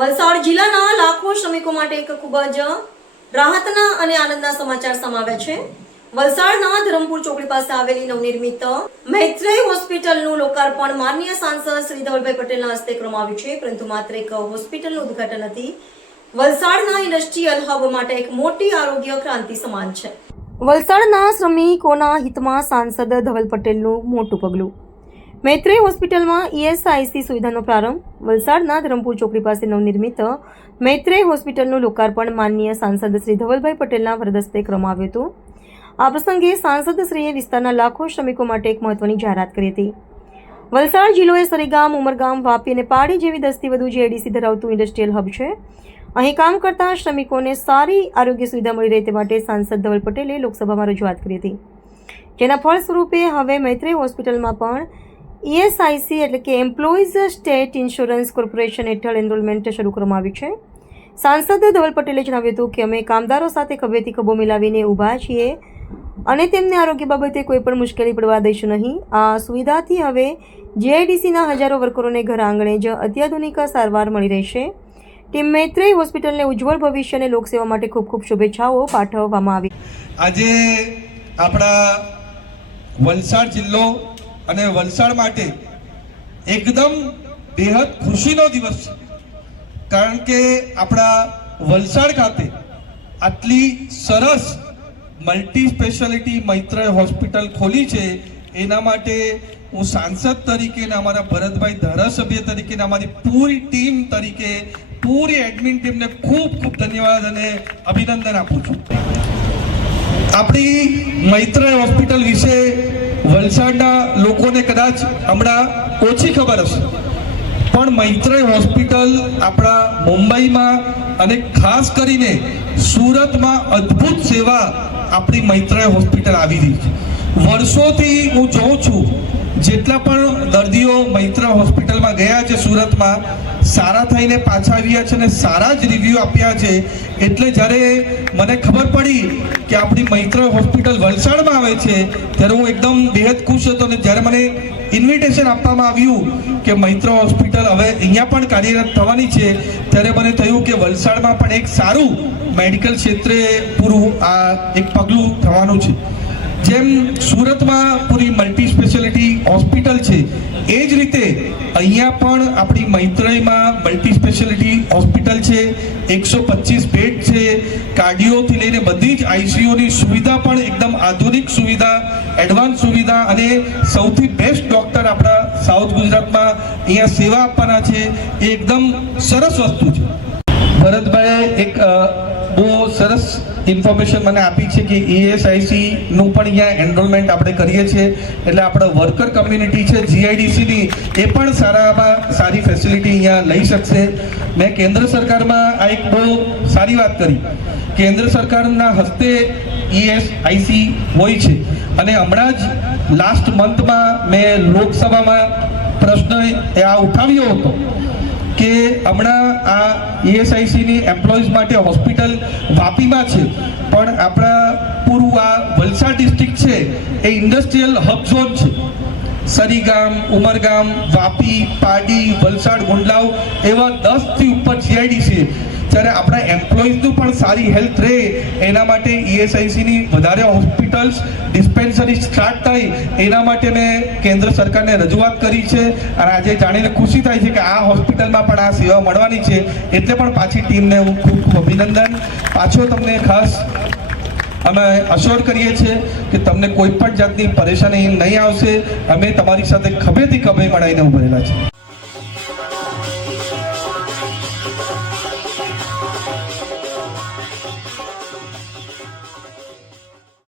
વલસાડ જિલ્લાના લાખો શ્રમિકો માટે એક ખૂબ જ રાહતના અને આનંદના સમાચાર સમાવ્યા છે। વલસાડના ધરમપુર ચોકડી પાસે આવેલી નવનિર્મિત મૈત્રેય હોસ્પિટલનું લોકાર્પણ માનનીય સાંસદ શ્રી ધવલભાઈ પટેલના હસ્તે કરવામાં આવ્યું છે। પરંતુ માત્ર એક હોસ્પિટલનું ઉદ્ઘાટન નથી, વલસાડના ઇન્ડસ્ટ્રીયલ હબ માટે એક મોટી આરોગ્ય ક્રાંતિ સમાન છે। વલસાડના શ્રમિકોના હિતમાં સાંસદ ધવલ પટેલનું મોટું પગલું। મૈત્રેય હોસ્પિટલમાં ESIC સુવિધાનો પ્રારંભ। વલસાડના ધરમપુર ચોકડી પાસે નવનિર્મિત મૈત્રેય હોસ્પિટલનું લોકાર્પણ માનનીય સાંસદ શ્રી ધવલભાઈ પટેલના વરદ હસ્તે કરવામાં આવ્યું હતું। આ પ્રસંગે સાંસદશ્રીએ વિસ્તારના લાખો શ્રમિકો માટે એક મહત્વની જાહેરાત કરી હતી। વલસાડ જિલ્લો એ સરીગામ, ઉમરગામ, વાપી અને પાડી જેવી 10થી વધુ GIDC ધરાવતું ઇન્ડસ્ટ્રીયલ હબ છે। અહીં કામ કરતા શ્રમિકોને સારી આરોગ્ય સુવિધા મળી રહે તે માટે સાંસદ ધવલ પટેલે લોકસભામાં રજૂઆત કરી હતી, જેના ફળ સ્વરૂપે હવે મૈત્રેય હોસ્પિટલમાં પણ ESIC એટલે કે એમ્પ્લોઈઝ સ્ટેટ ઇન્સ્યોરન્સ કોર્પોરેશન હેઠળ એનરોલમેન્ટ શરૂ કરવામાં આવ્યું છે। સાંસદ ધવલ પટેલે જણાવ્યું હતું કે અમે કામદારો સાથે ખભેથી ખભો મિલાવીને ઊભા છીએ અને તેમને આરોગ્ય બાબતે કોઈ પણ મુશ્કેલી પડવા દઈશું નહીં। આ સુવિધાથી હવે GIDCના હજારો વર્કરોને ઘર આંગણે જ અત્યાધુનિક સારવાર મળી રહેશે। ટીમ મૈત્રેય હોસ્પિટલને ઉજ્જવળ ભવિષ્ય અને લોકસેવા માટે ખૂબ ખૂબ શુભેચ્છાઓ પાઠવવામાં આવી। આજે આપણા વલસાડ જિલ્લો અને વલસાડ માટે એકદમ બેહદ ખુશીનો દિવસ છે, કારણ કે આપણા વલસાડ ખાતે આટલી સરસ મલ્ટી સ્પેશિયાલિટી મૈત્રેય હોસ્પિટલ ખોલી છે। એના માટે હું સાંસદ તરીકે અને અમારા ભરતભાઈ ધારાસભ્ય તરીકે અને અમારી પૂરી ટીમ તરીકે પૂરી એડમિન ટીમને ખૂબ ખૂબ ધન્યવાદ અને અભિનંદન આપું છું। આપણી મૈત્રેય હોસ્પિટલ વિશે વલસાડના લોકોને કદાચ હમણાં ઓછી ખબર હશે, પણ મૈત્રેય હોસ્પિટલ આપણા મુંબઈમાં અને ખાસ કરીને સુરતમાં અદ્ભુત સેવા આપણી મૈત્રેય હોસ્પિટલ આવી રહી છે। વર્ષોથી હું જોઉં છું, જેટલા પણ દર્દીઓ મૈત્રેય હોસ્પિટલમાં ગયા છે સુરતમાં, સારા થઈને પાછા આવ્યા છે અને સારા જ રિવ્યૂ આપ્યા છે। એટલે જ્યારે મને ખબર પડી કે આપણી મૈત્રેય હોસ્પિટલ વલસાડમાં આવે છે ત્યારે હું એકદમ બેહદ ખુશ હતો। અને જ્યારે મને ઇન્વિટેશન આપવામાં આવ્યું કે મૈત્રેય હોસ્પિટલ હવે અહીંયા પણ કાર્યરત થવાની છે, ત્યારે મને થયું કે વલસાડમાં પણ એક સારું મેડિકલ ક્ષેત્રે પૂરું આ એક પગલું થવાનું છે। જેમ સુરતમાં પૂરી મલ્ટી સ્પેશિયાલિટી હોસ્પિટલ છે, એ જ રીતે અહીંયા પણ આપણી મૈત્રેયમાં મલ્ટી સ્પેશિયાલિટી હોસ્પિટલ છે। 125 બેડ છે, કાર્ડિયોથી લઈને બધી જ ICUની સુવિધા પણ એકદમ આધુનિક સુવિધા, એડવાન્સ સુવિધા અને સૌથી બેસ્ટ ડૉક્ટર આપણા સાઉથ ગુજરાતમાં અહીંયા સેવા આપવાના છે। એ એકદમ સરસ વસ્તુ છે। ભરતભાઈએ એક બહુ સરસ ઇન્ફોર્મેશન મને આપી છે કે ESIC નું પણ અહીંયા એનરોલમેન્ટ આપણે કરીએ છીએ, એટલે આપણે વર્કર કમ્યુનિટી છે GIDCની એ પણ સારી ફેસિલિટી અહીંયા લઈ શકશે। મેં કેન્દ્ર સરકારમાં આ એક બહુ સારી વાત કરી, કેન્દ્ર સરકારના હસ્તે ESIC હોય છે અને હમણાં જ લાસ્ટ મંથમાં મેં લોકસભામાં પ્રશ્ન આ ઉઠાવ્યો હતો કે હમણાં આ ESICની એમ્પ્લોઈઝ માટે હોસ્પિટલ વાપીમાં છે, પણ આપણા પૂરું આ વલસાડ ડિસ્ટ્રિક્ટ છે એ ઇન્ડસ્ટ્રીયલ હબ ઝોન છે। સરીગામ, ઉમરગામ, વાપી, પાડી, વલસાડ, ગુંડલાવ એવા 10થી ઉપર GIDC, જ્યારે આપણા એમ્પ્લોઈઝનું પણ સારી હેલ્થ રહે એના માટે ESICની વધારે હોસ્પિટલ્સ ડિસ્પેન્સરી સ્ટાર્ટ થાય એના માટે મેં કેન્દ્ર સરકારને રજૂઆત કરી છે। અને આજે જાણીને ખુશી થાય છે કે આ હોસ્પિટલમાં પણ આ સેવા મળવાની છે, એટલે પણ પાછી ટીમને હું ખૂબ ખૂબ અભિનંદન પાછો તમને ખાસ અમે અશ્યોર કરીએ છીએ કે તમને કોઈ પણ જાતની પરેશાની નહીં આવશે। અમે તમારી સાથે ખભેથી ખભે મળીને ઉભેલા છે।